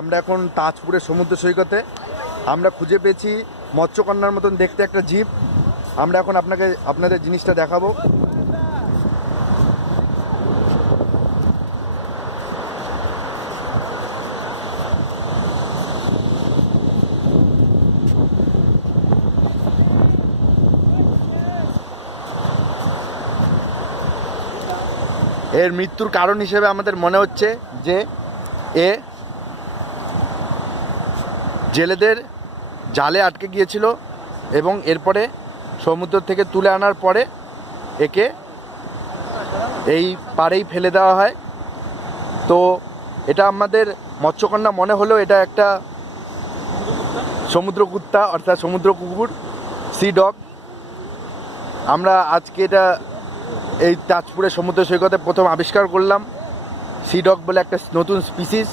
আমরা এখন তাজপুরের সমুদ্র সৈকতে আমরা খুঁজে পেয়েছি মৎস্যকন্যার মতন দেখতে একটা জিপ। আমরা এখন আপনাদের জিনিসটা দেখাবো। এর মৃত্যুর কারণ হিসেবে আমাদের মনে হচ্ছে যে এ জেলেদের জালে আটকে গিয়েছিল এবং এরপরে সমুদ্র থেকে তুলে আনার পরে একে এই পাড়েই ফেলে দেওয়া হয়। তো এটা আমাদের মৎস্যকন্যা মনে হলেও এটা একটা সমুদ্র কুত্তা অর্থাৎ সমুদ্র কুকুর, সি ডগ। আমরা আজকে এটা এই তাজপুরের সমুদ্র সৈকতে প্রথম আবিষ্কার করলাম। সি ডগ বলে একটা নতুন স্পিসিস।